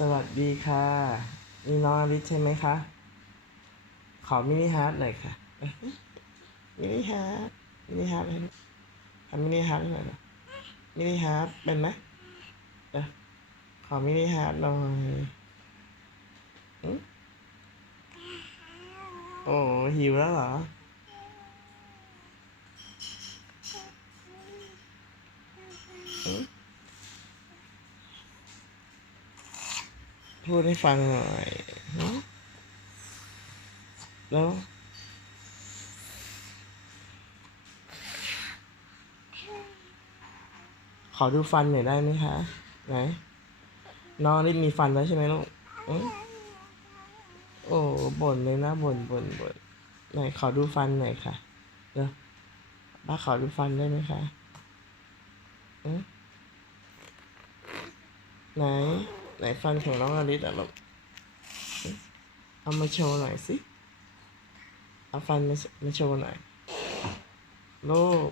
สวัสดีค่ะ มีน้องอลิศใช่ไหมคะ ขอมินิฮาร์ดหน่อยค่ะ มินิฮาร์ดมินิฮาร์ดให้ทำมินิฮาร์ดหน่อยนะมินิฮาร์ดเป็นไหมเออขอมินิฮาร์ดหน่อยอืมโอ้หิวแล้วเหรอ พูดให้ฟังหน่อยแล้วขอดูฟันหน่อยได้ไหมคะ ไหน น้องนี่มีฟันแล้วใช่ไหมลูกอืมโอ้บ่นเลยนะบ่นบ่นบ่นไหนขอดูฟันหน่อยค่ะเดี๋ยวป้าขอดูฟันได้ไหมคะไหน ไหนฟันของน้องอลิสอะแบบเอามาโชว์หน่อยสิเอาฟันมามาโชว์หน่อยลูก